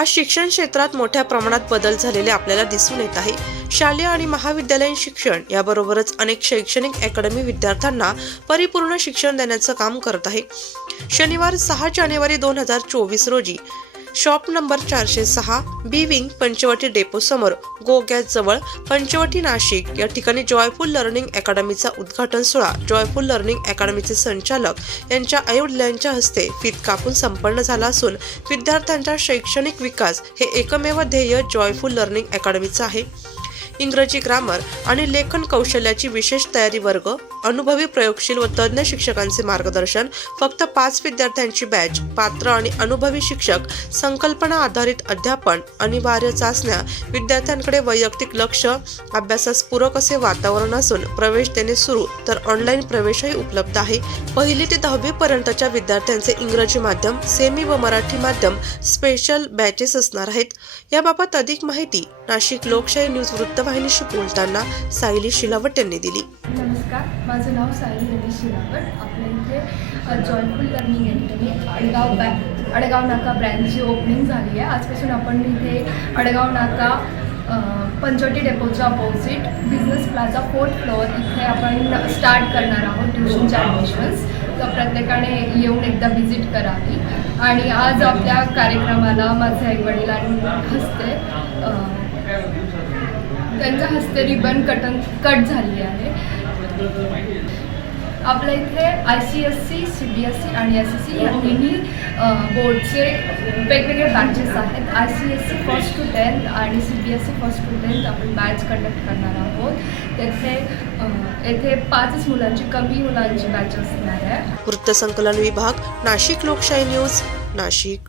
आज शिक्षण क्षेत्रात मोठ्या प्रमाणात बदल झालेले आपल्याला दिसून येत आहे. शालेय आणि महाविद्यालयीन शिक्षण याबरोबरच अनेक शैक्षणिक अकॅडमी विद्यार्थ्यांना परिपूर्ण शिक्षण देण्याचं काम करत आहे. शनिवार सहा जानेवारी दोन हजार चोवीस रोजी शॉप नंबर चारशे सहा बी विंग पंचवटी डेपो समोर गोग्यात जवळ पंचवटी नाशिक. या ठिकाणी जॉयफुल लर्निंग अकॅडमीचा उद्घाटन सोहळा. जॉयफुल लर्निंग अकॅडमीचे संचालक यांच्या आईवडिलांच्या हस्ते फीत कापून संपन्न झाला असून विद्यार्थ्यांचा शैक्षणिक विकास हे एकमेव ध्येय जॉयफुल लर्निंग अकॅडमीचं आहे. इंग्रजी ग्रामर आणि लेखन कौशल्याची विशेष तयारी वर्ग अनुभवी प्रयोगशील व तज्ज्ञ शिक्षकांचे मार्गदर्शन फक्त पाच विद्यार्थ्यांची बॅच पात्र आणि अनुभवी शिक्षक संकल्पना आधारित अध्यापन अनिवार्य चाचण्या विद्यार्थ्यांकडे वैयक्तिक लक्ष अभ्यासास पूरक असे वातावरण असून प्रवेश देणे सुरू तर ऑनलाईन प्रवेशही उपलब्ध आहे. पहिली ते दहावी पर्यंतच्या विद्यार्थ्यांचे इंग्रजी माध्यम सेमी व मराठी माध्यम स्पेशल बॅचेस असणार आहेत. याबाबत अधिक माहिती नाशिक लोकशाही न्यूज वाहिनीशी बोलताना सायली शिलावट यांनी दिली. नमस्कार माझं नाव सायली रमेश शिलावट. आपल्या इथे joyful learning academy Adgaon bank Adgaon Naka ब्रँचची opening झाली आहे. आजपासून आपण इथे Adgaon Naka Panchavati डेपोच्या opposite business plaza fourth floor इथे आपण स्टार्ट करणार आहोत ट्युशनचे ॲडमिशन्स तर प्रत्येकाने येऊन एकदा व्हिजिट करावी. आणि आज आपल्या कार्यक्रमाला माझे आईवडिलां हस्ते. त्यांच्या हस्ते रिबन कटन कट झाली आहे. आपल्या इथे I C S C C B S C आणि एस एस सी या तिन्ही बोर्डचे वेगवेगळे बॅचेस आहेत. I C S C first to tenth आणि C B S C first to tenth आपण बॅच कंडक्ट करणार आहोत. तेथे येथे पाचच मुलांची कमी मुलांची बॅच असणार आहे. वृत्तसंकलन विभाग नाशिक लोकशाही न्यूज नाशिक.